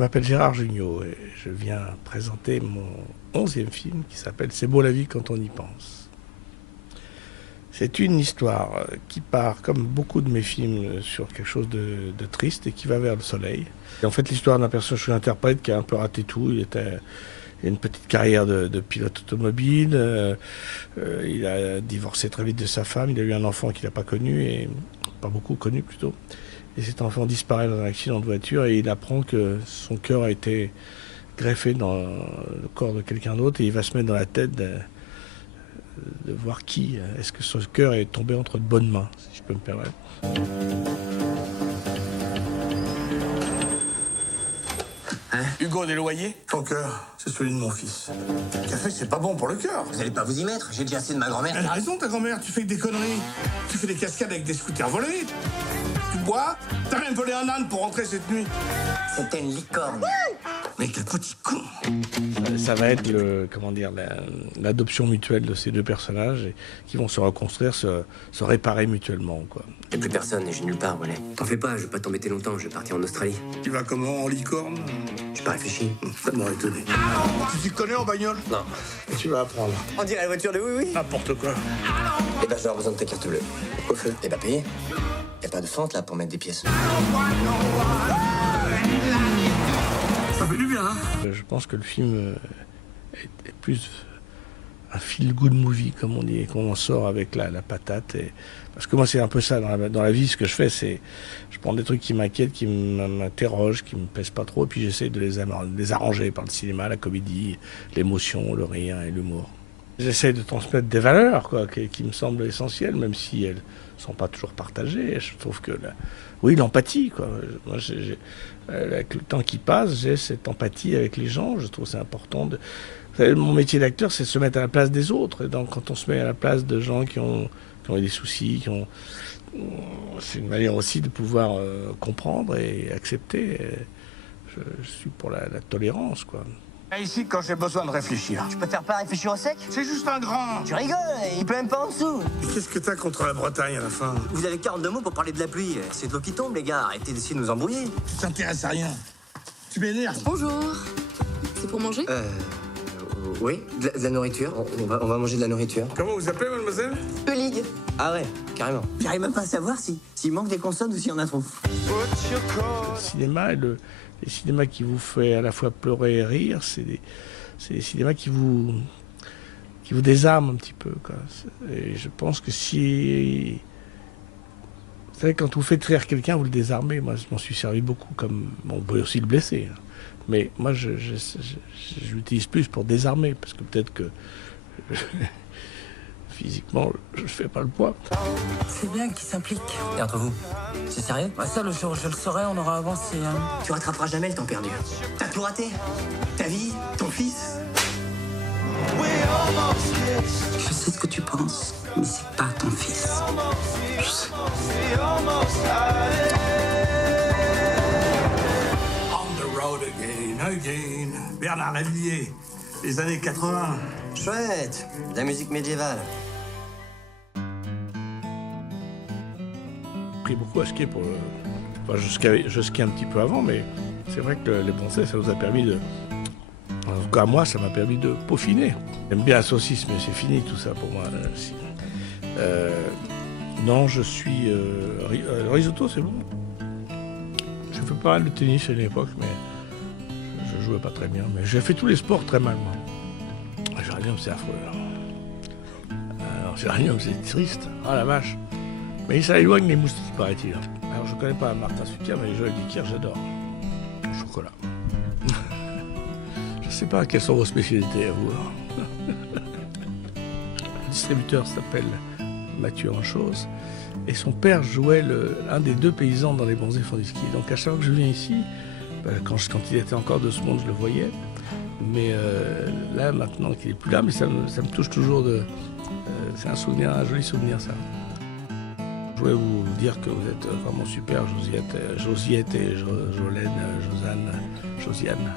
m'appelle Gérard Jugnot et je viens présenter mon 11e film qui s'appelle « C'est beau la vie quand on y pense ». C'est une histoire qui part, comme beaucoup de mes films, sur quelque chose de triste et qui va vers le soleil. Et en fait, l'histoire d'un personnage que j'interprète qui a un peu raté tout. Il a une petite carrière de pilote automobile. Il a divorcé très vite de sa femme. Il a eu un enfant qu'il n'a pas connu, et pas beaucoup connu plutôt. Et cet enfant disparaît dans un accident de voiture et il apprend que son cœur a été greffé dans le corps de quelqu'un d'autre et il va se mettre dans la tête de voir qui. Est-ce que son cœur est tombé entre de bonnes mains, si je peux me permettre. Hein? Hugo, des loyers? Ton cœur, c'est celui de mon fils. Le café, c'est pas bon pour le cœur. Vous allez pas vous y mettre, j'ai déjà assez de ma grand-mère. Elle a raison, ta grand-mère, tu fais que des conneries. Tu fais des cascades avec des scooters volés. Tu bois. T'as même volé un âne pour rentrer cette nuit. C'était une licorne. Mais quel petit con. Ça va être l'adoption mutuelle de ces deux personnages qui vont se reconstruire, se réparer mutuellement, quoi. Y'a plus personne et j'ai nulle part, voilà. T'en fais pas, je vais pas t'embêter longtemps, je vais partir en Australie. Tu vas comment, en licorne? J'ai pas réfléchi. Ça m'aurait étonné. Tu t'y connais en bagnole? Non. Tu vas apprendre. On dirait la voiture de oui. N'importe quoi. Eh ben, j'aurai besoin de ta carte bleue. Au feu. Eh ben, payé. Y'a pas de fente, là, pour mettre des pièces. Ça fait du bien, hein? Je pense que le film est plus un feel-good movie, comme on dit, et qu'on en sort avec la patate. Parce que moi, c'est un peu ça dans la vie, ce que je fais, c'est je prends des trucs qui m'inquiètent, qui m'interrogent, qui me plaisent pas trop, et puis j'essaie de les arranger par le cinéma, la comédie, l'émotion, le rire et l'humour. J'essaie de transmettre des valeurs, quoi, qui me semblent essentielles, même si elles sont pas toujours partagées. Je trouve que l'empathie, quoi. Moi, avec le temps qui passe, j'ai cette empathie avec les gens. Je trouve que c'est important. Vous savez, mon métier d'acteur, c'est de se mettre à la place des autres. Et donc, quand on se met à la place de gens qui ont eu des soucis, c'est une manière aussi de pouvoir comprendre et accepter. Je suis pour la tolérance, quoi. Ici, quand j'ai besoin de réfléchir. Je préfère pas réfléchir au sec? C'est juste un grand. Tu rigoles, il pleut même pas en dessous. Et qu'est-ce que t'as contre la Bretagne à la fin? Vous avez 42 mots pour parler de la pluie. C'est de l'eau qui tombe, les gars. Arrêtez d'essayer de nous embrouiller. Tu t'intéresses à rien. Tu m'énerves. Bonjour. C'est pour manger? Oui, de la nourriture. On va manger de la nourriture. Comment vous appelez, mademoiselle? Eulig. Ah ouais, carrément. J'arrive même pas à savoir s'il manque des consonnes ou s'il y en a trop. Le cinéma, les cinémas qui vous fait à la fois pleurer et rire, c'est des cinémas qui vous désarment un petit peu, quoi. Et je pense que si... Vous savez, quand vous faites rire quelqu'un, vous le désarmez. Moi, je m'en suis servi beaucoup comme... Bon, on peut aussi le blesser. Hein. Mais moi, je l'utilise plus pour désarmer, parce que peut-être que... Physiquement, je fais pas le poids. C'est bien qu'il s'implique. Et entre vous, c'est sérieux? Bah ça, le jour où je le saurai, on aura avancé. Hein. Tu rattraperas jamais le temps perdu. T'as tout raté. Ta vie, ton fils. Je sais ce que tu penses, mais c'est pas ton fils. Je sais. On the road again. Bernard Lavilliers, les années 80. Chouette. De la musique médiévale. J'ai appris beaucoup à skier je skiais un petit peu avant, mais c'est vrai que les Français, ça nous a permis de... En tout cas, moi, ça m'a permis de peaufiner. J'aime bien la saucisse, mais c'est fini tout ça pour moi. Non, je suis... le risotto, c'est bon. J'ai fait pas mal de tennis à une époque, mais je jouais pas très bien. Mais j'ai fait tous les sports très mal, moi. Géranium, c'est affreux. Géranium, c'est triste. Ah la vache. Mais ça éloigne les moustiques, paraît-il. Alors, je connais pas Martin Sukier, mais les jeux avec des kirs, j'adore. Au chocolat. Je sais pas quelles sont vos spécialités à vous. Le distributeur s'appelle Mathieu Anchose. Et son père jouait un des deux paysans dans les Bons Fonds du ski. Donc à chaque fois que je viens ici, quand il était encore de ce monde, je le voyais. Mais là, maintenant qu'il n'est plus là, mais ça me touche toujours. C'est un souvenir, un joli souvenir, ça. Je voulais vous dire que vous êtes vraiment super, Josiette et Jolène, Josiane.